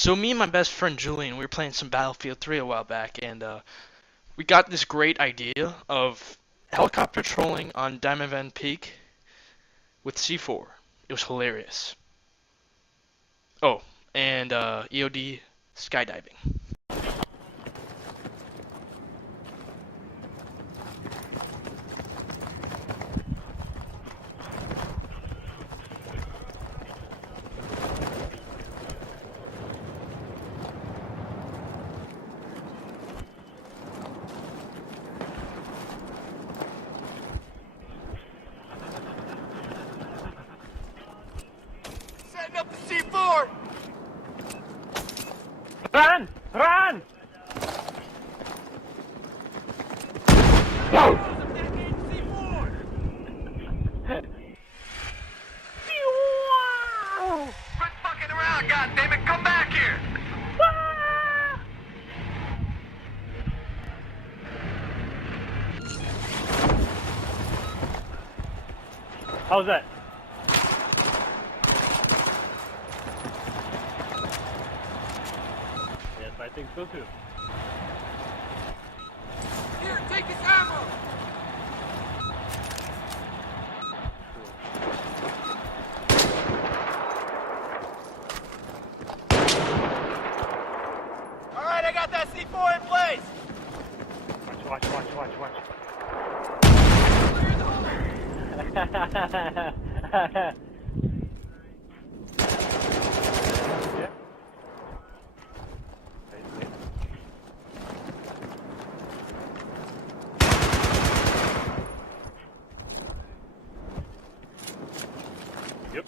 So me and my best friend Julian, we were playing some Battlefield 3 a while back, and we got this great idea of helicopter trolling on Diamond Van Peak with C4. It was hilarious. Oh, and EOD skydiving. Setting up the C4! Run! Run! Quit fucking around, goddammit! Come back here! How's that? Yes, I think so too. Here, take this ammo! Alright, I got that C4 in place! Watch. Clear the hole! Yeah. Yep.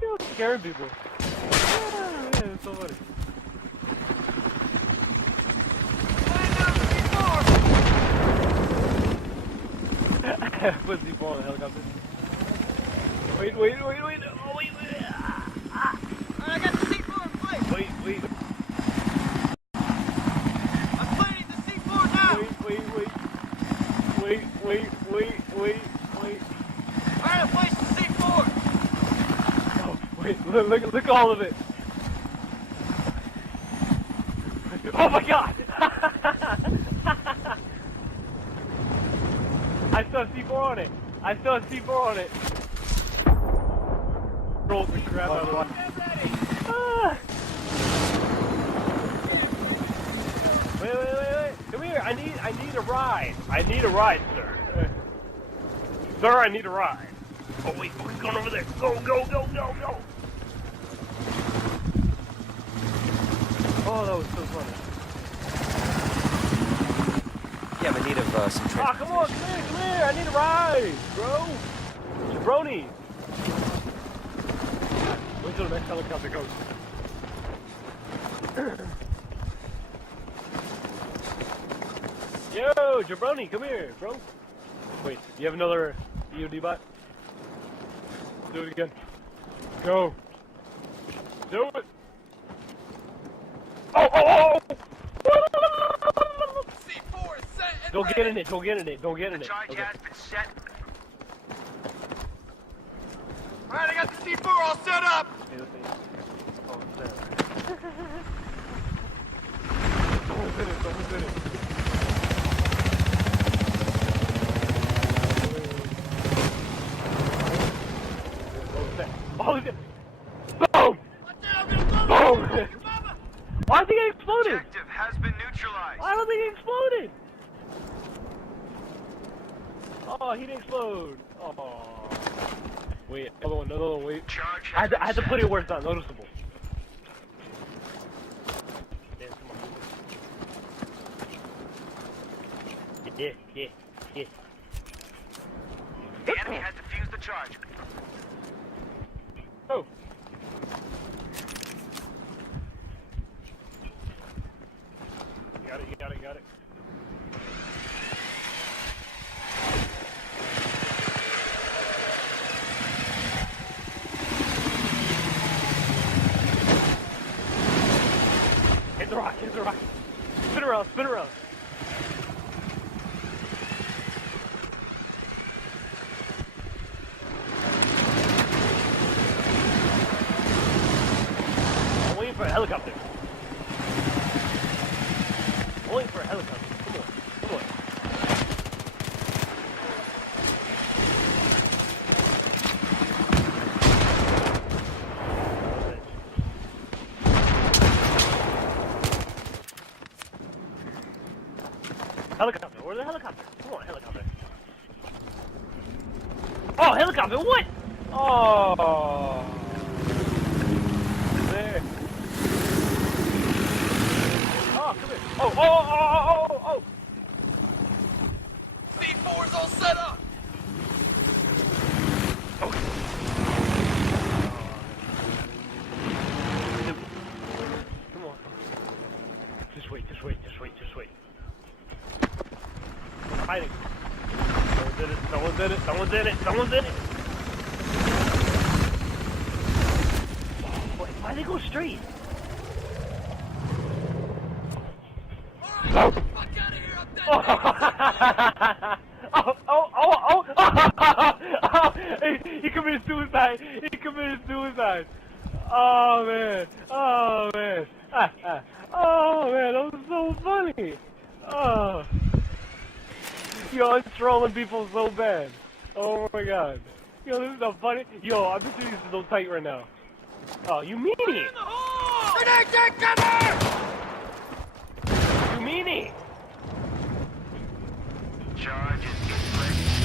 You're scaring people. Yeah, it's so funny. Laying down the C4! Put C4 on the helicopter. Wait. Oh, wait. Alright, I got the C4 in place! Wait. I'm planting the C4 now! Wait. Alright, I placed the C4! Oh, wait, look at all of it. Oh my god! I still have C4 on it. Roll the crap out of it. Ah. Wait. Come here. I need a ride. Sir. Sir, I need a ride. Oh wait, he's going over there. Go. Oh, that was so funny. Yeah, I'm in need of some Ah, come on, come here. I need a ride, bro. Jabroni. Wait till the next helicopter goes. Yo, Jabroni, come here, bro. Wait, you have another EOD bot? Do it again. Go. Do it. Oh! C4 is set and Don't ready. get in it. The charge has been set. Alright, I got the C4 all set up! Someone's in it. Oh, is it? Boom! Watch out, I'm gonna blow Boom! it! Mama! Why do you think it exploded? Objective has been neutralized. I don't think it exploded. Oh, he didn't explode. Oh. Wait, another one, wait. Charge I has had to been put set. it where it's not noticeable. Yeah. Yeah. The enemy has defused the charge. Oh. Got it, you got it, you got it. Hit the rock, hit the rock. Spin around, spin around. I'm waiting for a helicopter. I'm waiting for a helicopter. Come on, come on. Helicopter, where's the helicopter? Come on, helicopter. Oh, helicopter, what? Oh. There. Oh, come here. Oh, oh, oh, oh, oh, oh. C4's all set up. Okay. Come on. Just wait, just wait, just wait, just wait. I'm hiding. Someone's in it, someone's in it, someone's in it, someone's in it. Why they go straight? Alright, fuck out of here, I'm dead. Oh, oh, oh, oh, oh, he committed suicide. He committed suicide. Oh, man. Oh, man. Oh, man, that was so funny. Oh. Yo, I'm trolling people so bad. Oh, my God. Yo, this is so funny. Yo, I bet you this is so tight right now. Oh, you meanie. Grenade cover! You meanie. Charge is ready.